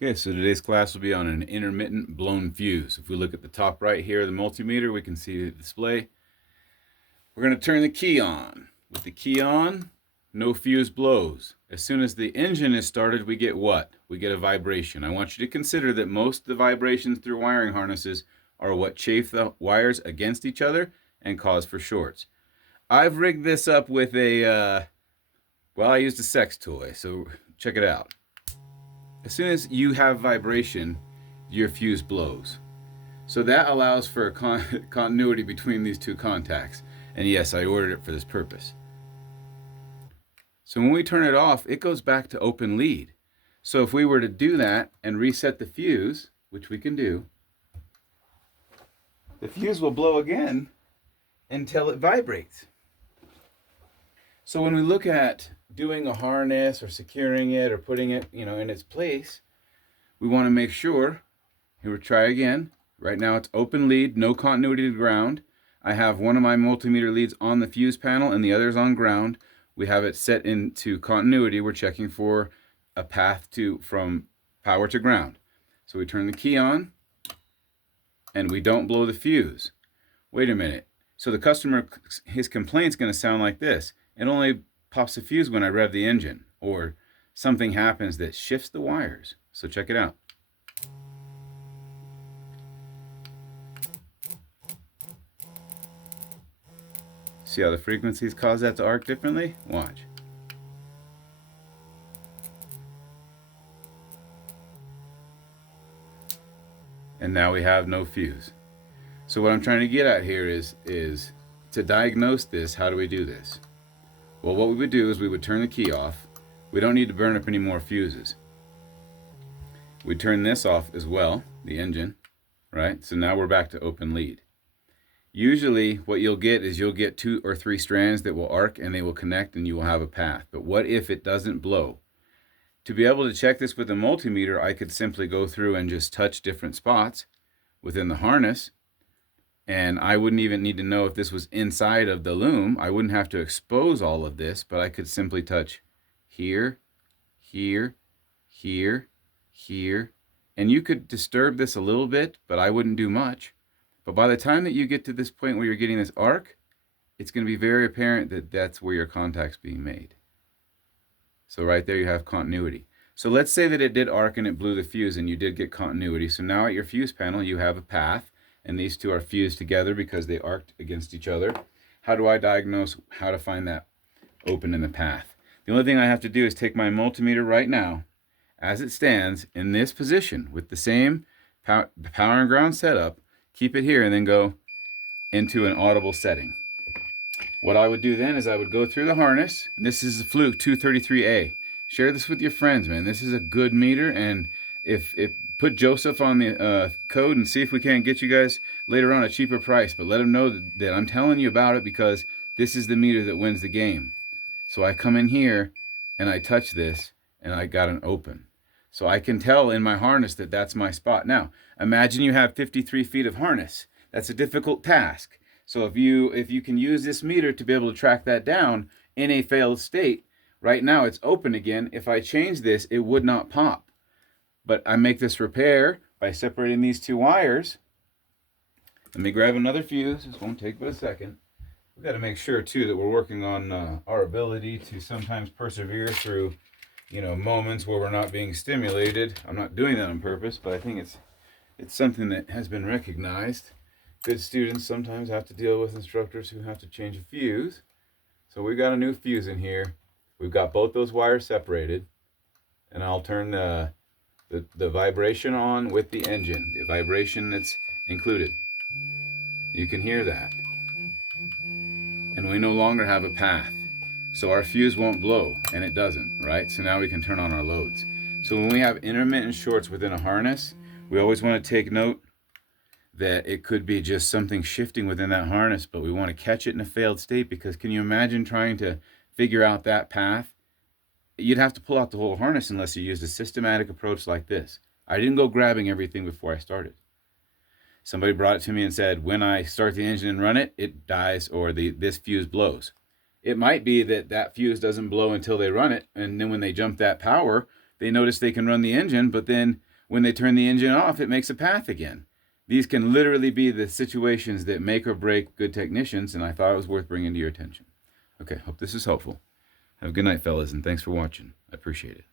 Okay, so today's class will be on an intermittent blown fuse. If we look at the top right here of the multimeter, we can see the display. We're going to turn the key on. With the key on, no fuse blows. As soon as the engine is started, we get what? We get a vibration. I want you to consider that most of the vibrations through wiring harnesses are what chafe the wires against each other and cause for shorts. I've rigged this up with I used a sex toy, so check it out. As soon as you have vibration, your fuse blows. So that allows for a continuity between these two contacts. And yes, I ordered it for this purpose. So when we turn it off, it goes back to open lead. So if we were to do that and reset the fuse, which we can do, the fuse will blow again until it vibrates. So when we look at doing a harness or securing it or putting it, in its place, we want to make sure, here we try again. Right now it's open lead, no continuity to ground. I have one of my multimeter leads on the fuse panel and the other is on ground. We have it set into continuity. We're checking for a path from power to ground. So we turn the key on and we don't blow the fuse. Wait a minute. So the customer, his complaint's going to sound like this. It only pops the fuse when I rev the engine, or something happens that shifts the wires. So check it out. See how the frequencies cause that to arc differently? Watch. And now we have no fuse. So what I'm trying to get at here is to diagnose this, how do we do this? Well, what we would do is we would turn the key off. We don't need to burn up any more fuses. We turn this off as well, the engine, right? So now we're back to open lead. Usually what you'll get is you'll get 2 or 3 strands that will arc and they will connect and you will have a path. But what if it doesn't blow? To be able to check this with a multimeter, I could simply go through and just touch different spots within the harness. And I wouldn't even need to know if this was inside of the loom. I wouldn't have to expose all of this, but I could simply touch here, here, here, here. And you could disturb this a little bit, but I wouldn't do much. But by the time that you get to this point where you're getting this arc, it's going to be very apparent that that's where your contact's being made. So right there you have continuity. So let's say that it did arc and it blew the fuse and you did get continuity. So now at your fuse panel you have a path. And these two are fused together because they arced against each other. How do I diagnose how to find that open in the path? The only thing I have to do is take my multimeter right now, as it stands, in this position, with the same power and ground setup, keep it here, and then go into an audible setting. What I would do then is I would go through the harness. This is the Fluke 233A. Share this with your friends, man. This is a good meter, and if put Joseph on the code and see if we can't get you guys later on a cheaper price. But let him know that I'm telling you about it because this is the meter that wins the game. So I come in here and I touch this and I got an open. So I can tell in my harness that that's my spot. Now, imagine you have 53 feet of harness. That's a difficult task. So if you can use this meter to be able to track that down in a failed state, right now it's open again. If I change this, it would not pop. But I make this repair by separating these two wires. Let me grab another fuse. This won't take but a second. We've got to make sure too that we're working on our ability to sometimes persevere through, moments where we're not being stimulated. I'm not doing that on purpose, but I think it's something that has been recognized. Good students sometimes have to deal with instructors who have to change a fuse. So we've got a new fuse in here. We've got both those wires separated, and I'll turn the vibration on with the engine, the vibration that's included. You can hear that. And we no longer have a path. So our fuse won't blow, and it doesn't, right? So now we can turn on our loads. So when we have intermittent shorts within a harness, we always want to take note that it could be just something shifting within that harness, but we want to catch it in a failed state, because can you imagine trying to figure out that path? You'd have to pull out the whole harness unless you used a systematic approach like this. I didn't go grabbing everything before I started. Somebody brought it to me and said, when I start the engine and run it, it dies, or this fuse blows. It might be that fuse doesn't blow until they run it, and then when they jump that power, they notice they can run the engine, but then When they turn the engine off, it makes a path again. These can literally be the situations that make or break good technicians, and I thought it was worth bringing to your attention. Okay, hope this is helpful. Have a good night, fellas, and thanks for watching. I appreciate it.